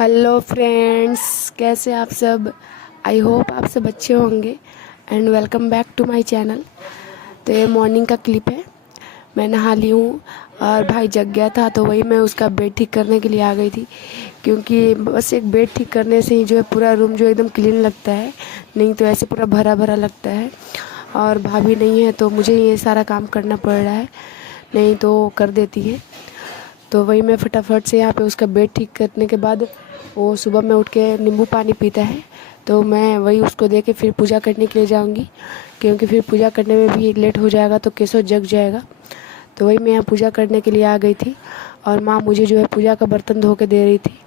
Hello friends, कैसे आप सब। आई होप आप सब अच्छे होंगे and welcome back to my channel. तो ये मॉर्निंग का क्लिप है। मैं नहा ली हूँ और भाई जग गया था तो वही मैं उसका बेड ठीक करने के लिए आ गई थी, क्योंकि बस एक बेड ठीक करने से ही जो है पूरा रूम जो एकदम क्लीन लगता है, नहीं तो ऐसे पूरा भरा भरा लगता है। और भाभी नहीं है तो मुझे ये सारा काम करना पड़ रहा है, नहीं तो कर देती है। तो वही मैं फटाफट से यहाँ पे उसका बेड ठीक करने के बाद वो सुबह में उठ के नींबू पानी पीता है, तो मैं वही उसको दे के फिर पूजा करने के लिए जाऊँगी, क्योंकि फिर पूजा करने में भी लेट हो जाएगा तो केशव जग जाएगा। तो वही मैं यहाँ पूजा करने के लिए आ गई थी और माँ मुझे जो है पूजा का बर्तन धो के दे रही थी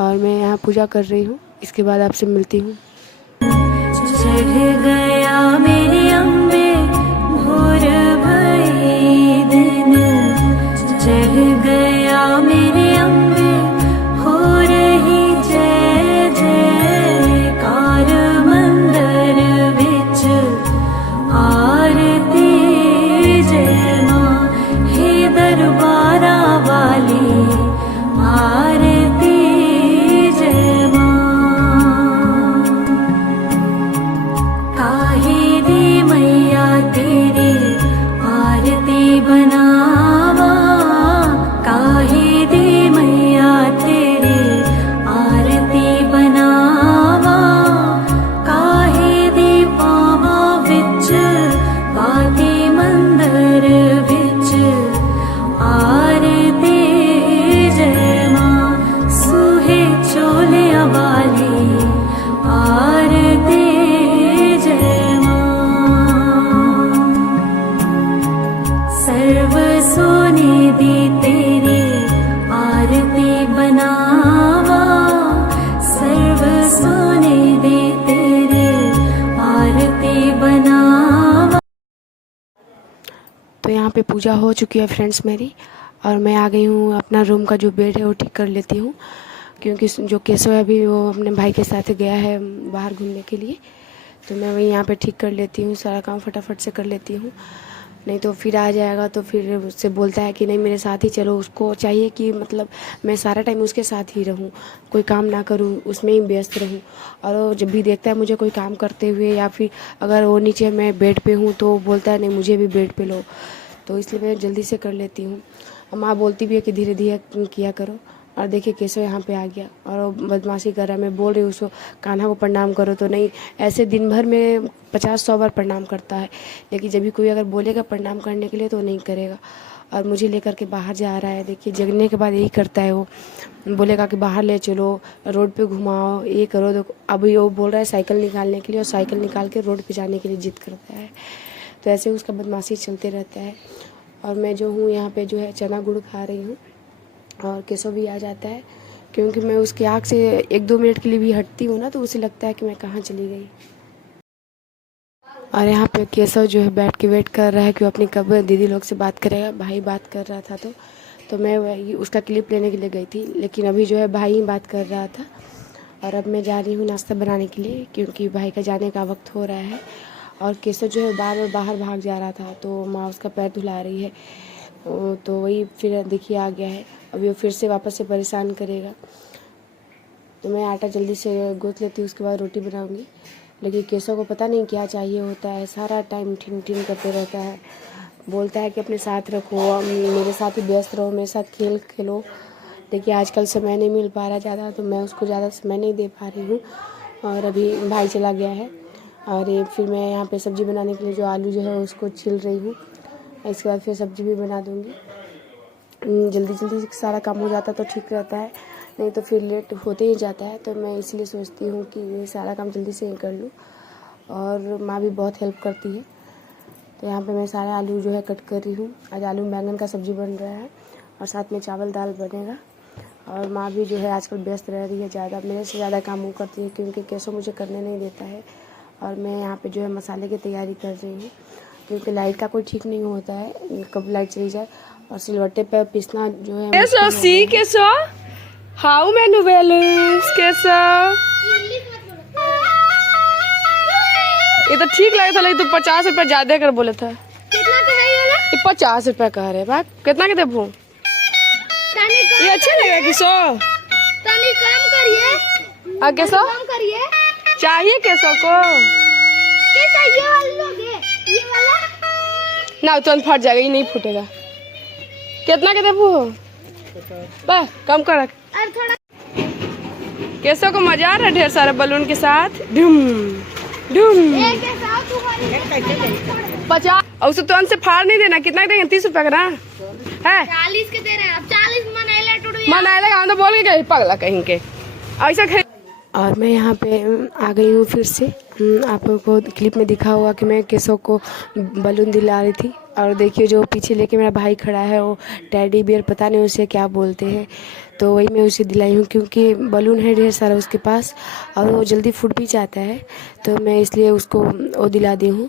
और मैं यहाँ पूजा कर रही हूँ। इसके बाद आपसे मिलती हूँ। चढ़ गया मेरे अम्बे भोर भई दिन, चढ़ गया मेरे अम्बे हो रही जय जयकार मंदिर विच आरती जय मां हे दरबारा वाली आरती जय मां। काहे दी मैया तेरी आरती बनावा, काहे दी मैया तेरी आरती बनावा, काहे दी पावा विच वादी मंदिर विच आरती जय मां सुहे चोलिया वाली आरती जय मां। सर्व सोने दी तेरी आरती बनावा, सर्व सोने दी तेरी आरती बनावा। तो यहाँ पे पूजा हो चुकी है फ्रेंड्स मेरी, और मैं आ गई हूँ अपना रूम का जो बेड है वो ठीक कर लेती हूँ, क्योंकि जो केशव है अभी वो अपने भाई के साथ गया है बाहर घूमने के लिए। तो मैं वही यहाँ पे ठीक कर लेती हूँ, सारा काम फटाफट से कर लेती हूँ, नहीं तो फिर आ जाएगा तो फिर उससे बोलता है कि नहीं मेरे साथ ही चलो। उसको चाहिए कि मतलब मैं सारा टाइम उसके साथ ही रहूँ, कोई काम ना करूँ, उसमें ही व्यस्त रहूँ। और वो जब भी देखता है मुझे कोई काम करते हुए या फिर अगर वो नीचे मैं बेड पे हूँ तो बोलता है नहीं मुझे भी बेड पे लो, तो इसलिए मैं जल्दी से कर लेती हूँ। माँ बोलती भी है कि धीरे धीरे किया करो। और देखिए केशव यहाँ पे आ गया और वो बदमाशी कर रहा है। मैं बोल रही हूँ उसको कान्हा को प्रणाम करो, तो नहीं, ऐसे दिन भर में 50-100 बार प्रणाम करता है, लेकिन जब भी कोई अगर बोलेगा प्रणाम करने के लिए तो नहीं करेगा। और मुझे लेकर के बाहर जा रहा है, देखिए जगने के बाद यही करता है। वो बोलेगा कि बाहर ले चलो, रोड पे घुमाओ, ये करो। तो अभी वो बोल रहा है साइकिल निकालने के लिए, और साइकिल निकाल के रोड पे जाने के लिए जिद करता है। तो ऐसे उसका बदमाशी चलते रहता है। और मैं जो हूँ यहाँ पे जो है चना गुड़ खा रही हूँ, और केशव भी आ जाता है, क्योंकि मैं उसकी आँख से 1-2 मिनट के लिए भी हटती हूँ ना तो उसे लगता है कि मैं कहाँ चली गई। और यहाँ पे केशव जो है बैठ के वेट कर रहा है कि वो अपनी कब दीदी लोग से बात करेगा। भाई बात कर रहा था तो मैं वही उसका क्लिप लेने के लिए गई थी, लेकिन अभी जो है भाई ही बात कर रहा था। और अब मैं जा रही हूँ नाश्ता बनाने के लिए, क्योंकि भाई का जाने का वक्त हो रहा है। और केशव जो है बार बार बाहर भाग जा रहा था, तो माँ उसका पैर धुला रही है। तो वही फिर देखिए आ गया है, अभी वो फिर से वापस से परेशान करेगा। तो मैं आटा जल्दी से गूँथ लेती हूँ, उसके बाद रोटी बनाऊँगी। लेकिन केशव को पता नहीं क्या चाहिए होता है, सारा टाइम ठिन ठिन करते रहता है। बोलता है कि अपने साथ रखो, मेरे साथ ही व्यस्त रहो, मेरे साथ खेल खेलो। देखिए आजकल समय नहीं मिल पा रहा ज़्यादा, तो मैं उसको ज़्यादा समय नहीं दे पा रही हूँ। और अभी भाई चला गया है, और ये फिर मैं यहाँ पे सब्ज़ी बनाने के लिए जो आलू जो है उसको छील रही हूँ। इसके बाद फिर सब्ज़ी भी बना दूँगी। जल्दी जल्दी सारा काम हो जाता तो ठीक रहता है, नहीं तो फिर लेट होते ही जाता है। तो मैं इसलिए सोचती हूँ कि ये सारा काम जल्दी से ही कर लूँ। और माँ भी बहुत हेल्प करती है। तो यहाँ पे मैं सारा आलू जो है कट कर रही हूँ। आज आलू बैंगन का सब्ज़ी बन रहा है और साथ में चावल दाल बनेगा। और माँ भी जो है आजकल व्यस्त रह रही है ज़्यादा, मेरे से ज़्यादा काम वो करती है, क्योंकि केशव मुझे करने नहीं देता है। और मैं यहाँ पे जो है मसाले की तैयारी कर रही हूँ, क्योंकि लाइट का कोई ठीक नहीं होता है, कब लाइट चली जाए। और सिलवट्टे पे पीसना जो है Queso, sí, queso. How many balloons, queso? ये तो ठीक लगा था, लेकिन तू 50 रुपया ज्यादा कर बोले था। कितना का है ये वाला? ये 50 रुपया कह रहे बात, कितना के देबू? तनी ये अच्छा लगेगा किसो? तनी कम करिए। केशव काम करिए। चाहिए केशव को कैसा ये वाला लोगे? ये वाला ना तुरंत फट जाएगा, ये नहीं फूटेगा। कितना के देबू हो? बस कम कर। और थोड़ा केशव को मजा आ रहा है ढेर सारे बलून के साथ। डूम डूम। एक कैसा तुम्हारी 50 और उसे तुरंत से फाड़ नहीं देना। कितना देंगे? 30 रुपए का ना है। 40 के दे रहे हैं आप। 40 मनाइला टुडू मन आएगा हम तो बोल के गए पगला कहीं के ऐसा और मैं यहाँ पे आ गई हूँ फिर से। आप लोगों को क्लिप में दिखा हुआ कि मैं केशव को बलून दिला रही थी। और देखिए जो पीछे लेके मेरा भाई खड़ा है वो टेडी बियर, पता नहीं उसे क्या बोलते हैं, तो वही मैं उसे दिलाई हूँ क्योंकि बलून है ढेर सारा उसके पास और वो जल्दी फूट भी जाता है, तो मैं इसलिए उसको वो दिला दी हूँ।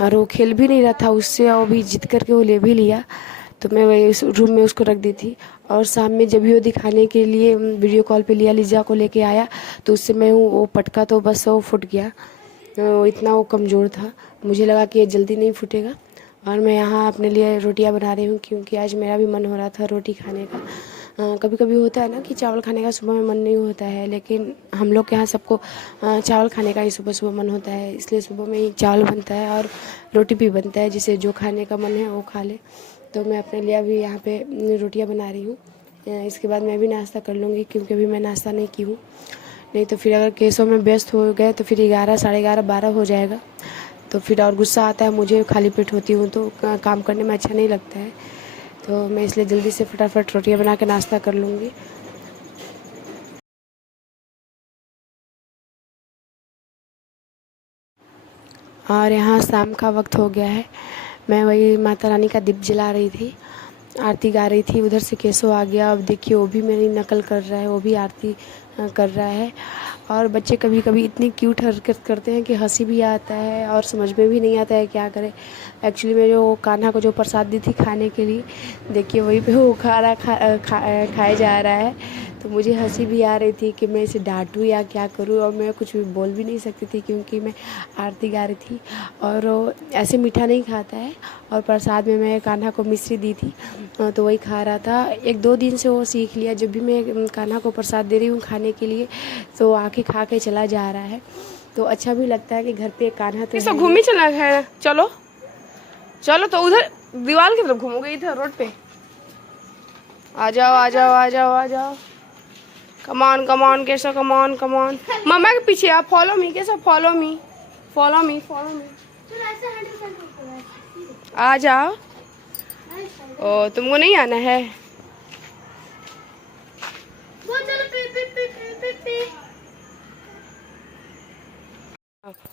और वो खेल भी नहीं रहा था उससे, और भी जीत करके वो ले भी लिया, तो मैं वही उस रूम में उसको रख दी थी। और शाम में जब भी वो दिखाने के लिए वीडियो कॉल पे लिया, लिजा को लेके आया, तो उससे मैं वो पटका तो बस वो फूट गया। इतना वो कमज़ोर था, मुझे लगा कि ये जल्दी नहीं फूटेगा। और मैं यहाँ अपने लिए रोटियां बना रही हूँ क्योंकि आज मेरा भी मन हो रहा था रोटी खाने का। कभी कभी होता है ना कि चावल खाने का सुबह में मन नहीं होता है, लेकिन हम लोग के यहाँ सबको चावल खाने का ही सुबह सुबह मन होता है, इसलिए सुबह में ही चावल बनता है और रोटी भी बनता है, जिसे जो खाने का मन है वो खा ले। तो मैं अपने लिए अभी यहाँ पे रोटियां बना रही हूँ। इसके बाद मैं भी नाश्ता कर लूँगी क्योंकि अभी मैं नाश्ता नहीं की हूँ, नहीं तो फिर अगर केसों में व्यस्त हो गए तो फिर 11, साढ़े 11, 12 हो जाएगा, तो फिर और गुस्सा आता है मुझे। खाली पेट होती हूँ तो काम करने में अच्छा नहीं लगता है, तो मैं इसलिए जल्दी से फटाफट रोटियां बना के नाश्ता कर लूँगी। और यहाँ शाम का वक्त हो गया है, मैं वही माता रानी का दीप जला रही थी, आरती गा रही थी। उधर से केसो आ गया, अब देखिए वो भी मेरी नकल कर रहा है, वो भी आरती कर रहा है। और बच्चे कभी कभी इतनी क्यूट हरकत करते हैं कि हंसी भी आता है और समझ में भी नहीं आता है क्या करें। एक्चुअली मैं जो कान्हा को जो प्रसाद दी थी खाने के लिए, देखिए वही पे वो खाया जा रहा है, तो मुझे हंसी भी आ रही थी कि मैं इसे डांटूँ या क्या करूँ, और मैं कुछ भी बोल भी नहीं सकती थी क्योंकि मैं आरती गा रही थी। और वो ऐसे मीठा नहीं खाता है, और प्रसाद में मैं कान्हा को मिश्री दी थी तो वही खा रहा था। 1-2 दिन से वो सीख लिया, जब भी मैं कान्हा को प्रसाद दे रही हूँ खाने के लिए तो आके खा के चला जा रहा है, तो अच्छा भी लगता है कि घर पे कान्हा तो है। घूम ही चला है। चलो चलो तो उधर दीवार की तरफ घूमोगे, इधर रोड पे आ जाओ आ जाओ आ जाओ आ जाओ। कमान कमान कैसा, कमान कमान मम्मा के पीछे आप। फॉलो मी कैसा, follow me follow me follow me. आ जाओ। ओ तुमको नहीं आना है?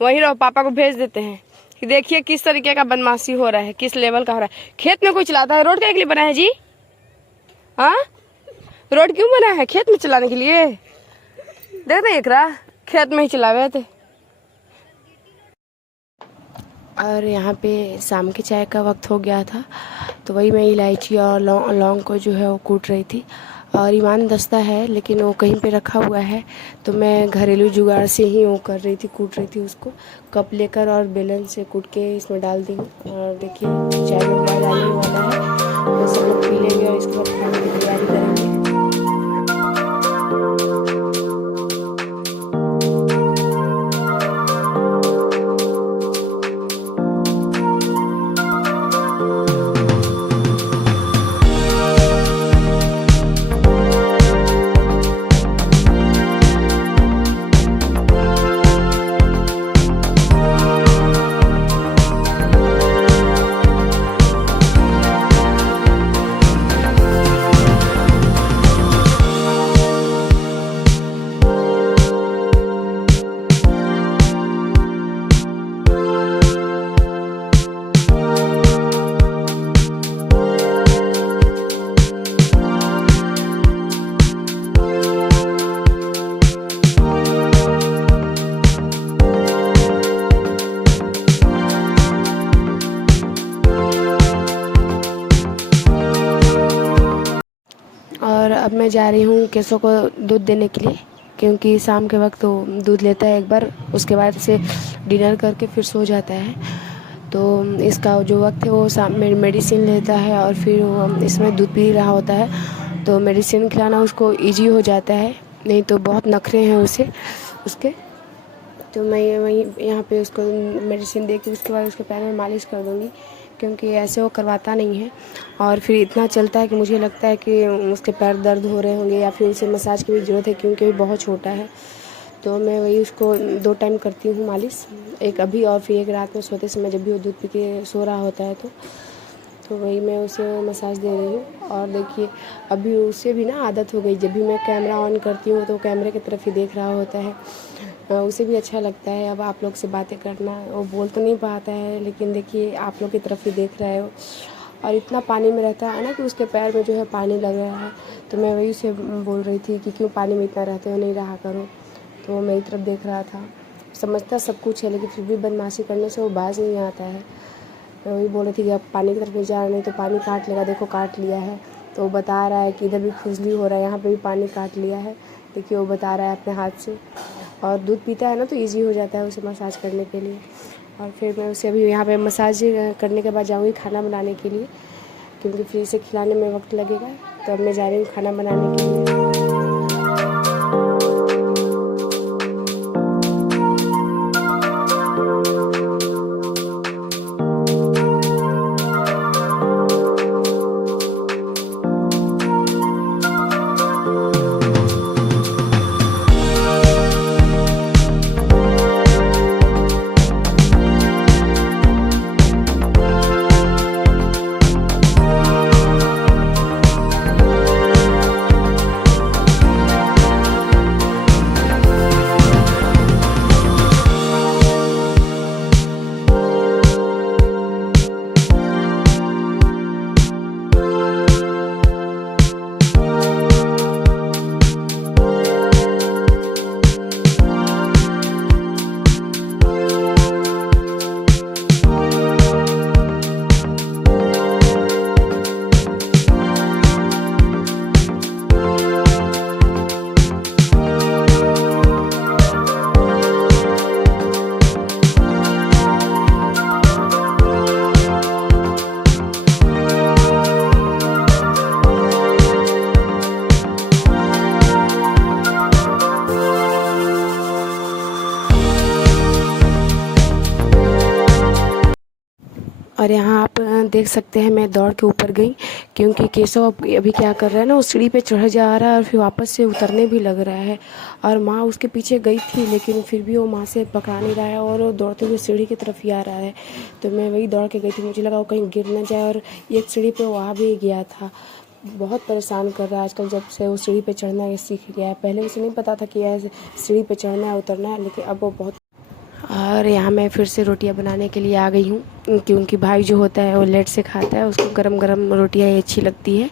वहीं रहो, पापा को भेज देते हैं कि देखिए किस तरीके का बदमाशी हो रहा है, किस लेवल का हो रहा है। खेत में कोई चलाता है? रोड के लिए बना है जी? हाँ, रोड क्यों बना है? खेत में चलाने के लिए। देखते एक रहा खेत में ही चलावे थे। और यहाँ पे शाम के चाय का वक्त हो गया था, तो वही मैं इलायची और लौंग को जो है वो कूट रही थी। और ईमान दस्ता है लेकिन वो कहीं पे रखा हुआ है, तो मैं घरेलू जुगाड़ से ही वो कर रही थी, कूट रही थी उसको। कप लेकर और बेलन से कूट के इसमें डाल दी हूँ। और देखिए चाय में बॉयल आने वाला है, बस हम लोग पी लेंगे और इसके बाद खाने की तैयारी करेंगे। और अब मैं जा रही हूँ केसो को दूध देने के लिए, क्योंकि शाम के वक्त वो दूध लेता है एक बार, उसके बाद से डिनर करके फिर सो जाता है। तो इसका जो वक्त है वो शाम में मेडिसिन लेता है और फिर वो इसमें दूध पी रहा होता है, तो मेडिसिन खिलाना उसको इजी हो जाता है। नहीं तो बहुत नखरे हैं उसे उसके। तो मैं वहीं यहाँ पे उसको मेडिसिन दे के उसके बाद उसके पैर में मालिश कर दूँगी, क्योंकि ऐसे वो करवाता नहीं है और फिर इतना चलता है कि मुझे लगता है कि उसके पैर दर्द हो रहे होंगे या फिर उसे मसाज की भी ज़रूरत है, क्योंकि वो बहुत छोटा है। तो मैं वही उसको 2 टाइम करती हूँ मालिश, एक अभी और फिर एक रात में सोते समय जब भी वो दूध पी के सो रहा होता है तो वही मैं उसे मसाज दे रही हूँ। और देखिए अभी उसे भी ना आदत हो गई, जब भी मैं कैमरा ऑन करती हूँ तो कैमरे की तरफ ही देख रहा होता है। उसे भी अच्छा लगता है अब आप लोग से बातें करना। वो बोल तो नहीं पाता है, लेकिन देखिए आप लोग की तरफ ही देख रहा है वो। और इतना पानी में रहता है ना कि उसके पैर में जो है पानी लग रहा है। तो मैं वही उसे बोल रही थी कि क्यों पानी में इतना रहते हो, नहीं रहा करो। तो वो मेरी तरफ देख रहा था, समझता सब कुछ है लेकिन फिर भी बदमाशी करने से वो बाज नहीं आता है। मैं वही बोल रही थी कि अब पानी की तरफ नहीं जा, नहीं तो पानी काट लेगा। देखो काट लिया है। तो वो बता रहा है कि इधर भी खुजली हो रहा है, यहाँ पे भी पानी काट लिया है। देखिए वो बता रहा है अपने हाथ से। और दूध पीता है ना तो इजी हो जाता है उसे मसाज करने के लिए। और फिर मैं उसे अभी यहाँ पे मसाज करने के बाद जाऊँगी खाना बनाने के लिए, क्योंकि फिर इसे खिलाने में वक्त लगेगा। तो अब मैं जा रही हूँ खाना बनाने के लिए। और यहाँ आप देख सकते हैं मैं दौड़ के ऊपर गई, क्योंकि केशव अभी क्या कर रहा है ना, वो सीढ़ी पे चढ़ जा रहा है और फिर वापस से उतरने भी लग रहा है। और माँ उसके पीछे गई थी लेकिन फिर भी वो माँ से पकड़ा नहीं रहा है और वो दौड़ते हुए सीढ़ी की तरफ ही आ रहा है। तो मैं वही दौड़ के गई थी, मुझे लगा वो कहीं गिर ना जाए, और एक सीढ़ी पे वो आ भी गया था। बहुत परेशान कर रहा है आजकल, जब से वो सीढ़ी पे चढ़ना सीख गया है। पहले उसे नहीं पता था कि ऐसे सीढ़ी पे चढ़ना है उतरना है, लेकिन अब वो बहुत। और यहाँ मैं फिर से रोटियां बनाने के लिए आ गई हूँ, क्योंकि भाई जो होता है वो लेट से खाता है, उसको गरम गरम रोटियां ही अच्छी लगती है।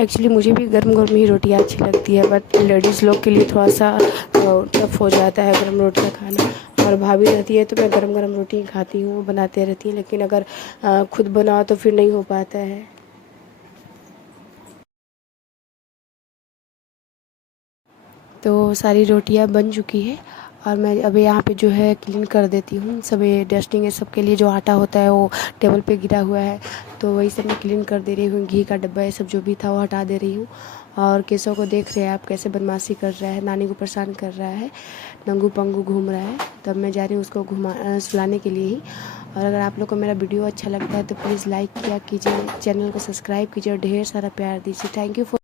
एक्चुअली मुझे भी गरम गरम ही रोटियां अच्छी लगती है, बट लेडीज़ लोग के लिए थोड़ा सा टफ हो जाता है गरम रोटियां खाना। और भाभी रहती है तो मैं गरम गरम रोटी खाती हूँ, बनाते रहती है, लेकिन अगर खुद बनाओ तो फिर नहीं हो पाता है। तो सारी रोटियां बन चुकी है और मैं अभी यहाँ पे जो है क्लीन कर देती हूँ। सब ये डस्टिंग है, सबके लिए जो आटा होता है वो टेबल पे गिरा हुआ है, तो वही सब मैं क्लीन कर दे रही हूँ। घी का डब्बा ये सब जो भी था वो हटा दे रही हूँ। और केशव को देख रहे हैं आप कैसे बदमाशी कर रहा है, नानी को परेशान कर रहा है, नंगू पंगू घूम रहा है। तब मैं जा रही हूँ उसको सुलाने के लिए ही। और अगर आप लोग को मेरा वीडियो अच्छा लगता है तो प्लीज़ लाइक किया कीजिए, चैनल को सब्सक्राइब कीजिए और ढेर सारा प्यार दीजिए। Thank you for